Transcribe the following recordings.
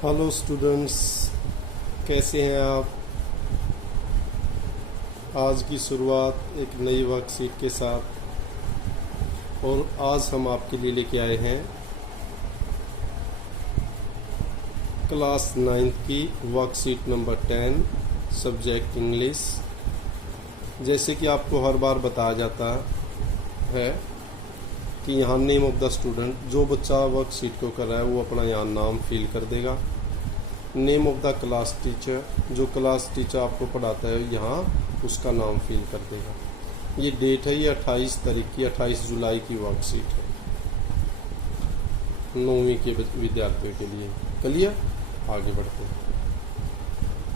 Hello students, कैसे हैं आप। आज की शुरुआत एक नई वर्कशीट के साथ और आज हम आपके लिए लेके आए हैं क्लास 9th की वर्कशीट नंबर 10 सब्जेक्ट इंग्लिश। जैसे कि आपको हर बार बताया जाता है कि यहाँ नेम ऑफ द स्टूडेंट, जो बच्चा वर्कशीट को कर रहा है वो अपना यहाँ नाम फिल कर देगा। Name of the class teacher, जो क्लास टीचर आपको पढ़ाता है यहाँ उसका नाम फिल कर देगा। ये डेट है, ये 28 तारीख की 28 जुलाई की वर्कशीट है 9वीं के विद्यार्थियों के लिए। क्लियर, आगे बढ़ते हैं।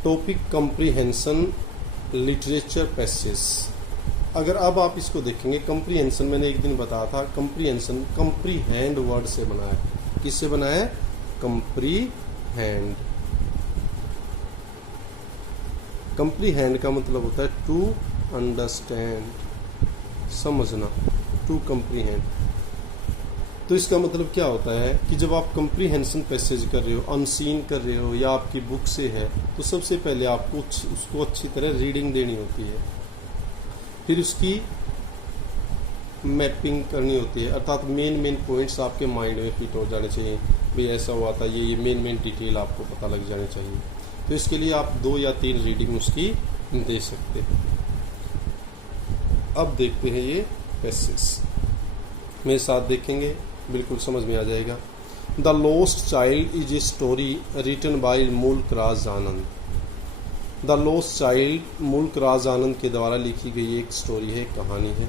Topic comprehension literature passage. अगर अब आप इसको देखेंगे, कंप्रीहेंशन मैंने एक दिन बताया था, कंप्रीहेंशन कंप्रीहेंड वर्ड से बना है। किससे बना है? कंप्रीहेंड। कंप्रीहेंड का मतलब होता है टू अंडरस्टैंड, समझना, टू कंप्रीहेंड। तो इसका मतलब क्या होता है कि जब आप कंप्रीहेंशन पैसेज कर रहे हो, अनसीन कर रहे हो या आपकी बुक से है, तो सबसे पहले आपको उसको अच्छी तरह रीडिंग देनी होती है, फिर उसकी मैपिंग करनी होती है, अर्थात मेन पॉइंट्स आपके माइंड में फिट हो जाने चाहिए। भाई ऐसा हुआ था, ये मेन डिटेल आपको पता लग जानी चाहिए। तो इसके लिए आप 2 या 3 रीडिंग उसकी दे सकते हैं। अब देखते हैं ये पैसेज, मेरे साथ देखेंगे, बिल्कुल समझ में आ जाएगा। The lost child is a story written by Mulk Raj Anand. The lost child Mulk Raj आनंद के द्वारा लिखी गई एक स्टोरी है, कहानी है।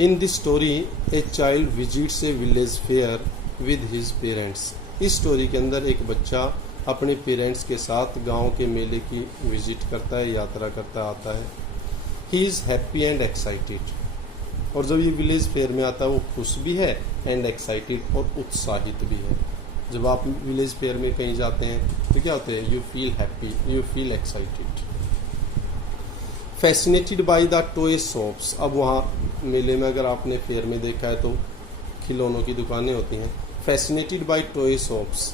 In this story a child visits A village fair with his parents. इस स्टोरी के अंदर एक बच्चा अपने पेरेंट्स के साथ गांव के मेले की विजिट करता है, यात्रा करता आता है। He is happy and excited. और जब ये विलेज फेयर में आता है वो खुश भी है एंड एक्साइटेड, और उत्साहित भी है। जब आप विलेज फेयर में कहीं जाते हैं तो क्या होते हैं? You feel happy, you feel excited. Fascinated by the toy shops. अब वहाँ मेले में अगर आपने फेयर में देखा है तो खिलौनों की दुकानें होती हैं। फैसिनेटेड बाय टॉय शॉप्स,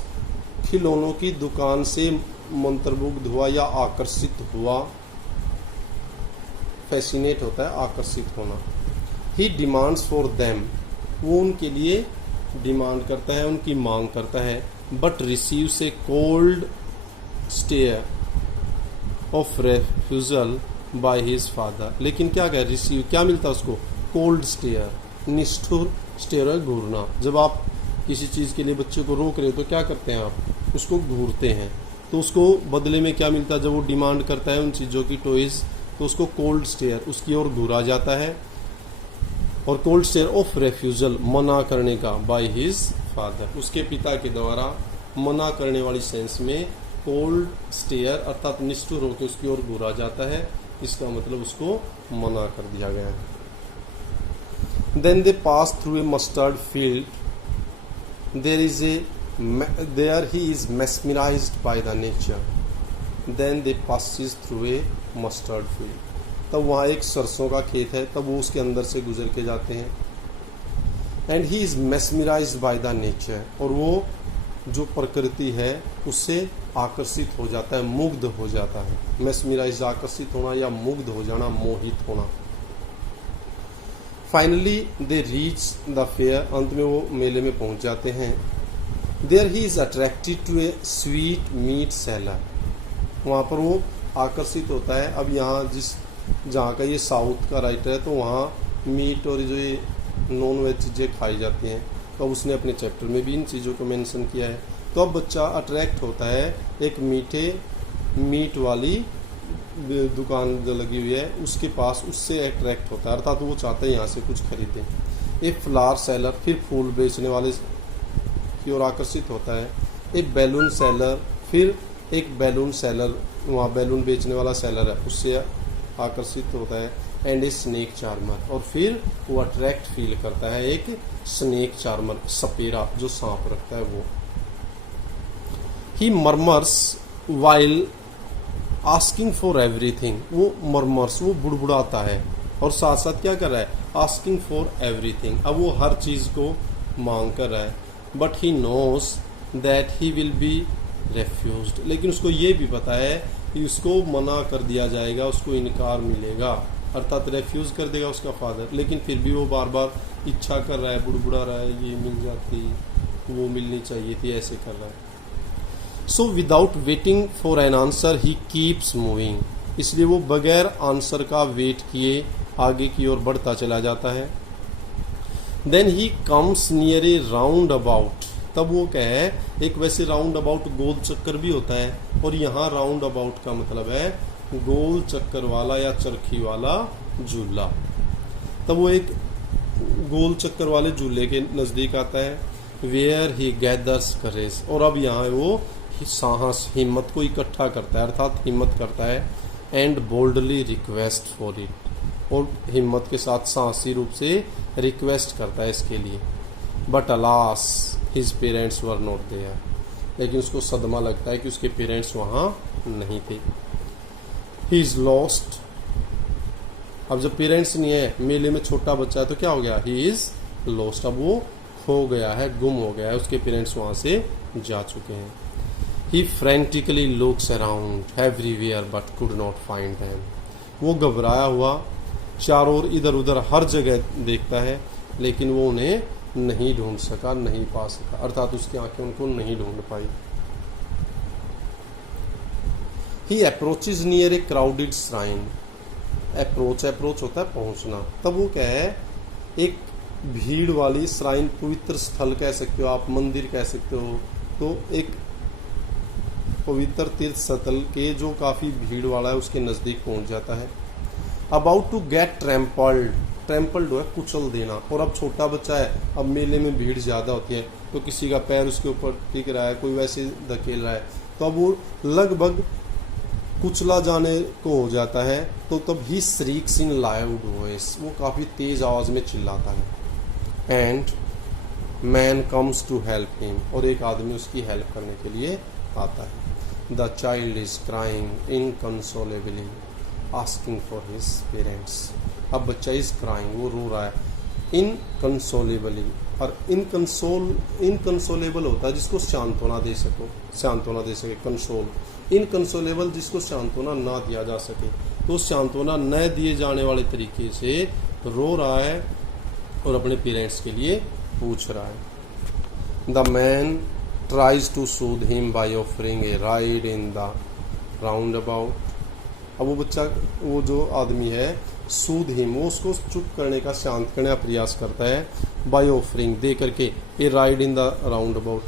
खिलौनों की दुकान से मंत्रमुग्ध हुआ या आकर्षित हुआ। फैसिनेट होता है आकर्षित होना। ही डिमांड्स फॉर देम, वो उनके लिए डिमांड करता है, उनकी मांग करता है। But receives a cold stare of refusal by his father. लेकिन क्या कह रिसीव, क्या मिलता है उसको? कोल्ड स्टेयर, निष्ठुर स्टेयर, घूरना। जब आप किसी चीज़ के लिए बच्चे को रोक रहे हो तो क्या करते हैं? आप उसको घूरते हैं। तो उसको बदले में क्या मिलता है? जब वो डिमांड करता है उन चीज़ों की, टॉयज, तो उसको कोल्ड स्टेयर, उसकी ओर घूरा जाता है। और कोल्ड स्टेयर ऑफ रेफ्यूजल, मना करने का, बाय हिज फादर, उसके पिता के द्वारा मना करने वाली सेंस में कोल्ड स्टेयर अर्थात निष्ठुर होकर उसकी ओर घूरा जाता है। इसका मतलब उसको मना कर दिया गया है। Then they pass through a mustard field, there he is mesmerized by the nature. Then they passes through a mustard field. तब वहाँ एक सरसों का खेत है, तब वो उसके अंदर से गुजर के जाते हैं। And he is mesmerized by the nature, और वो जो प्रकृति है उससे आकर्षित हो जाता है, मुग्ध हो जाता है। mesmerized आकर्षित होना या मुग्ध हो जाना, मोहित होना। Finally they reach the fair, अंत में वो मेले में पहुंच जाते हैं। There he is attracted to a sweet meat seller, वहाँ पर वो आकर्षित होता है। अब यहाँ जहाँ का ये साउथ का राइटर है तो वहाँ मीट और जो ये नॉन वेज चीज़ें खाई जाती हैं, तो अब उसने अपने चैप्टर में भी इन चीज़ों को मेंशन किया है। तो अब बच्चा अट्रैक्ट होता है एक मीठे मीट वाली दुकान जो लगी हुई है उसके पास, उससे अट्रैक्ट होता है, अर्थात वो चाहते हैं यहाँ से कुछ खरीदें। एक फ्लावर सेलर, फिर फूल बेचने वाले की ओर आकर्षित होता है। एक बैलून सेलर, फिर एक बैलून सेलर, वहाँ बैलून बेचने वाला सेलर है, उससे आकर्षित होता है। एंड ए स्नेक चार्मर, और फिर वो अट्रैक्ट फील करता है एक स्नेक चार्मर, सपेरा जो सांप रखता है वो। He murmurs while asking for everything, वो मर्मर्स, वो बुड़बुड़ाता है और साथ साथ क्या कर रहा है? आस्किंग फॉर एवरीथिंग, अब वो हर चीज़ को मांग कर रहा है। But he knows that he will be refused, लेकिन उसको ये भी पता है कि उसको मना कर दिया जाएगा, उसको इनकार मिलेगा, अर्थात रेफ्यूज कर देगा उसका फादर, लेकिन फिर भी वो बार बार इच्छा कर रहा है, बुड़बुड़ा रहा है, ये मिल जाती, वो मिलनी चाहिए थी, ऐसे कर रहा है। So without waiting for an answer he keeps moving, इसलिए वो बगैर आंसर का वेट किए आगे की ओर बढ़ता चला जाता है। Then he comes near a roundabout, तब वो क्या है, एक वैसे राउंड अबाउट गोल चक्कर भी होता है, और यहाँ राउंड अबाउट का मतलब है गोल चक्कर वाला या चरखी वाला झूला। तब वो एक गोल चक्कर वाले झूले के नज़दीक आता है, वेयर ही गैदर्स करेज, और अब यहाँ वो साहस, हिम्मत को इकट्ठा करता है, अर्थात हिम्मत करता है, and boldly request for it, और हिम्मत के साथ साहसी रूप से रिक्वेस्ट करता है इसके लिए। But alas his parents were not there, लेकिन उसको सदमा लगता है कि उसके पेरेंट्स वहाँ नहीं थे। ही इज लॉस्ट, अब जब पेरेंट्स नहीं है, मेले में छोटा बच्चा है, तो क्या हो गया, ही इज लॉस्ट, अब वो खो गया है, गुम हो गया है, उसके पेरेंट्स वहाँ से जा चुके हैं। He frantically looks around everywhere but could not find them, वो घबराया हुआ चारों ओर इधर उधर हर जगह देखता है, लेकिन वो उन्हें नहीं ढूंढ सका, नहीं पा सका, अर्थात उसकी आंखें उनको नहीं ढूंढ पाई। He approaches near a crowded shrine, approach होता है पहुंचना, तब वो क्या है, एक भीड़ वाली श्राइन, पवित्र स्थल कह सकते हो आप, मंदिर कह सकते हो, तो एक पवित्र तीर्थ स्थल के जो काफी भीड़ वाला है उसके नजदीक पहुंच जाता है। About to get trampled, trampled है कुचल देना, और अब छोटा बच्चा है, अब मेले में भीड़ ज्यादा होती है, तो किसी का पैर उसके ऊपर टिक रहा है, कोई वैसे धकेल रहा है, तो अब वो लगभग कुचला जाने को हो जाता है। तो तब ही श्रीक्स इन लाउड वॉइस, वो काफी तेज आवाज में चिल्लाता है। And man comes to help him, और एक आदमी उसकी हेल्प करने के लिए आता है। The child is crying inconsolably asking for his parents, अब बच्चा इज क्राइंग, वो रो रहा है, इनकंसोलेबली, और इनकंसोलेबल होता है जिसको सांत्वना दे सको, सांत्वना दे सके, कंसोल, इनकंसोलेबल जिसको सांत्वना ना दिया जा सके, तो सांत्वना न दिए जाने वाले तरीके से रो रहा है और अपने पेरेंट्स के लिए पूछ रहा है। The man tries to soothe him by offering a ride in the roundabout, अब वो बच्चा, वो जो आदमी है, सूद हिम, वो उसको चुप करने का, शांत करने का प्रयास करता है, बाय ऑफरिंग, दे करके, ए ride in the round about,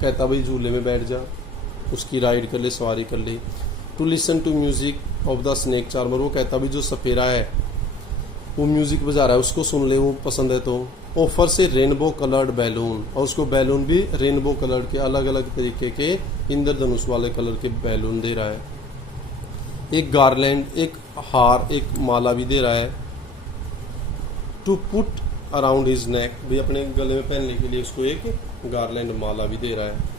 कहता भाई झूले में बैठ जा, उसकी राइड कर ले, सवारी कर ले। To listen to music of the snake charmer, वो कहता भाई जो सपेरा है वो म्यूजिक बजा रहा है, उसको सुन ले, वो पसंद है तो। ऑफर से रेनबो कलर्ड बैलून, और उसको बैलून भी रेनबो कलर के, अलग अलग तरीके के इंद्रधनुष वाले कलर के बैलून दे रहा है। एक गार्लैंड, एक हार, एक माला भी दे रहा है। To put around his neck, भी अपने गले में पहनने के लिए उसको एक गार्लैंड, माला भी दे रहा है।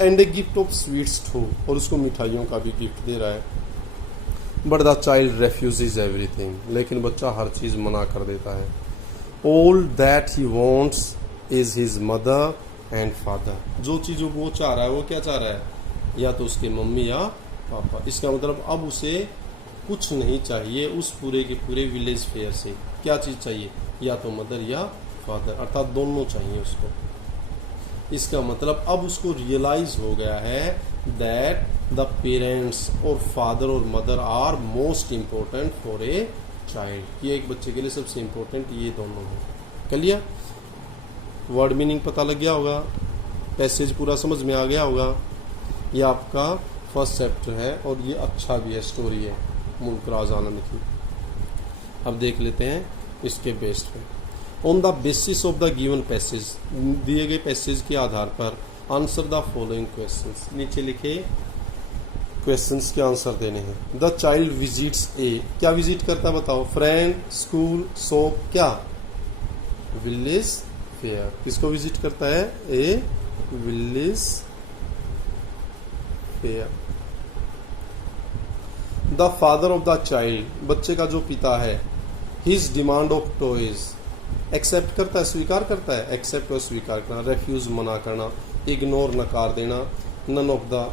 And a gift of sweets to, और उसको मिठाइयों का भी गिफ्ट दे रहा है। But the child refuses everything, लेकिन बच्चा हर चीज मना कर देता है। All that he wants is his mother and father, जो चीज वो चाह रहा है, वो क्या चाह रहा है, या तो उसके मम्मी या पापा। इसका मतलब अब उसे कुछ नहीं चाहिए उस पूरे के पूरे विलेज फेयर से, क्या चीज चाहिए, या तो मदर या फादर, अर्थात दोनों चाहिए उसको। इसका मतलब अब उसको रियलाइज हो गया है दैट द पेरेंट्स, और फादर और mother are most important for a child, ये एक बच्चे के लिए सबसे इम्पोर्टेंट ये दोनों है। कलिया वर्ड मीनिंग पता लग गया होगा, पैसेज पूरा समझ में आ गया होगा। ये आपका फर्स्ट चैप्टर है और ये अच्छा भी है, स्टोरी है मुल्क राज आनंद की। अब देख लेते हैं इसके बेस पे। On the basis of the given passage, दिए गए पैसेज के आधार पर आंसर द फॉलोइंग क्वेश्चंस, नीचे लिखे क्वेश्चंस के आंसर देने हैं। द चाइल्ड विजिट्स ए, क्या विजिट करता है बताओ, फ्रेंड, स्कूल, शॉप, क्या विलेज फेयर, किसको विजिट करता है, a village fair. The father of the child, बच्चे का जो पिता है, his demand of toys, accept करता है, स्वीकार करता है, एक्सेप्ट और स्वीकार करना, रेफ्यूज मना करना, इग्नोर नकार देना, नन ऑफ द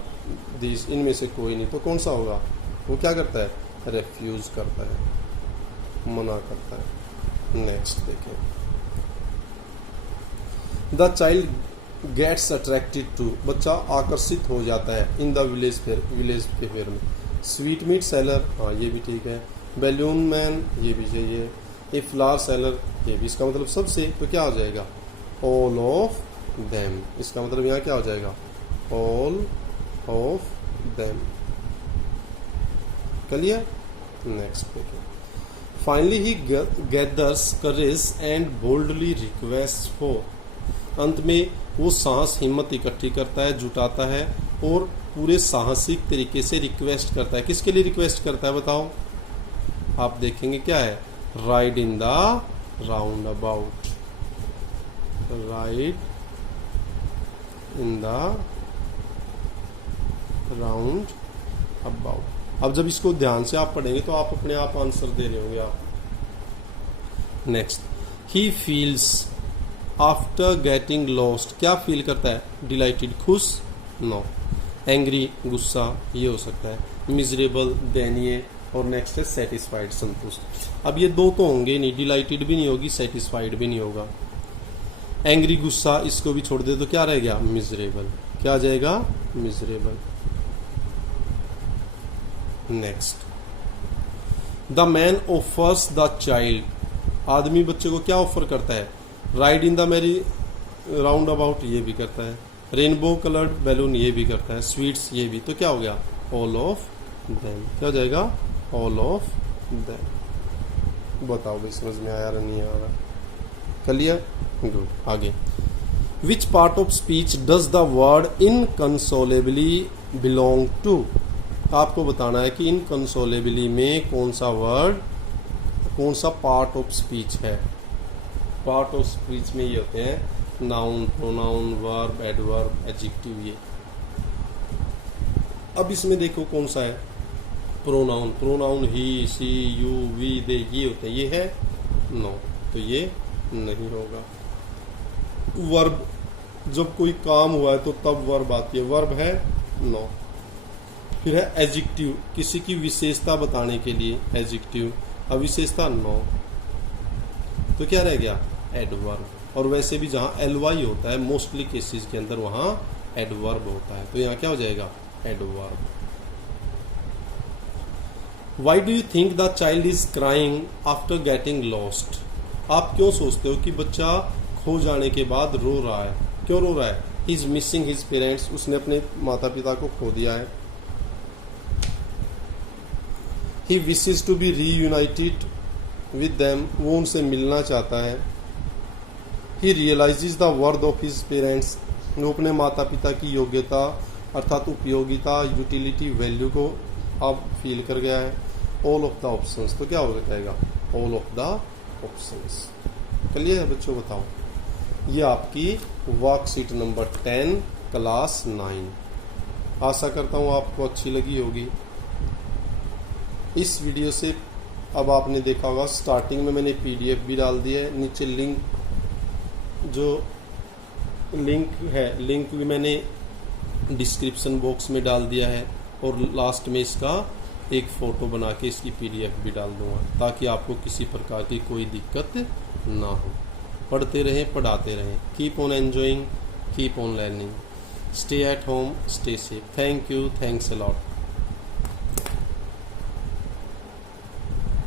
दिस इनमें से कोई नहीं, तो कौन सा होगा? वो क्या करता है? रेफ्यूज करता है, मना करता है। नेक्स्ट देखें, the child gets attracted to, बच्चा आकर्षित हो जाता है, इन द विलेज के फेयर में। स्वीट मीट सेलर, हाँ ये भी ठीक है। बैलून मैन, ये भी चाहिए। ए फ्लावर सेलर, ये भी, इसका मतलब सबसे, तो क्या हो जाएगा? ऑल ऑफ देम, इसका मतलब यहाँ क्या हो जाएगा? All of them. Clear? Next देखिए, finally he gathers courage and boldly request for, अंत में वो साहस हिम्मत इकट्ठी करता है, जुटाता है और पूरे साहसिक तरीके से रिक्वेस्ट करता है। किसके लिए रिक्वेस्ट करता है बताओ? आप देखेंगे क्या है? Ride in the round about, ride in the roundabout. अब जब इसको ध्यान से आप पढ़ेंगे तो आप अपने आप आंसर दे रहे होंगे आप। Next, he feels after getting lost, क्या फील करता है? डिलाइटेड, खुश, नो। एंग्री, गुस्सा, ये हो सकता है। मिजरेबल, दयनीय, और नेक्स्ट है सेटिस्फाइड, संतुष्ट। अब ये दो तो होंगे नहीं, डिलाइटेड भी नहीं होगी, सेटिस्फाइड भी नहीं होगा। एंग्री, गुस्सा, इसको भी छोड़ दे तो क्या रह गया? मिजरेबल। क्या आ जाएगा? Miserable. Next, the man offers the child, आदमी बच्चे को क्या ऑफर करता है? Ride in the merry round about, ये भी करता है। रेनबो कलर्ड बैलून, ये भी करता है। स्वीट्स, ये भी, तो क्या हो गया? All of them. क्या हो जाएगा? All of them. बताओ भाई समझ में आया या नहीं आ रहा? क्लियर? गुड। आगे, which part of speech does the word inconsolably belong to, आपको बताना है कि इनकंसोलेबली में कौन सा वर्ड, कौन सा पार्ट ऑफ स्पीच है। पार्ट ऑफ स्पीच में ये होते हैं noun, pronoun, verb, adverb, adjective. ये अब इसमें देखो कौन सा है? Pronoun. Pronoun he, she, you, we, they, ये होते हैं। ये है? नो, तो ये नहीं होगा। वर्ब, जब कोई काम हुआ है तो तब वर्ब आती है, वर्ब है? नो। फिर है एडजेक्टिव, किसी की विशेषता बताने के लिए एडजेक्टिव, अब विशेषता? नो, तो क्या रह गया? एडवर्ब। और वैसे भी जहाँ एलवाई होता है मोस्टली केसेस के अंदर वहाँ एडवर्ब होता है, तो यहाँ क्या हो जाएगा? Adverb. Why do you think the child is crying after getting lost, आप क्यों सोचते हो कि बच्चा खो जाने के बाद रो रहा है? क्यों रो रहा है? He is missing his parents, उसने अपने माता पिता को खो दिया है। He wishes to be reunited with them, वो उनसे मिलना चाहता है। He realises the worth of his parents, वो अपने माता पिता की योग्यता अर्थात उपयोगिता, यूटिलिटी, वैल्यू को अब फील कर गया है। ऑल ऑफ द ऑप्शंस, तो क्या हो जाएगा? All of the options. Clear है बच्चों? बताओ। ये आपकी वर्कशीट नंबर 10 क्लास 9, आशा करता हूँ आपको अच्छी लगी होगी। इस वीडियो से अब आपने देखा होगा स्टार्टिंग में मैंने पीडीएफ भी डाल दिया है, नीचे लिंक, जो लिंक है, लिंक भी मैंने डिस्क्रिप्शन बॉक्स में डाल दिया है, और लास्ट में इसका एक फ़ोटो बना के इसकी पीडीएफ भी डाल दूंगा, ताकि आपको किसी प्रकार की कोई दिक्कत ना हो। पढ़ते रहें, पढ़ाते रहें। Keep on enjoying, keep on learning. Stay at home, stay safe. Thank you, thanks a lot.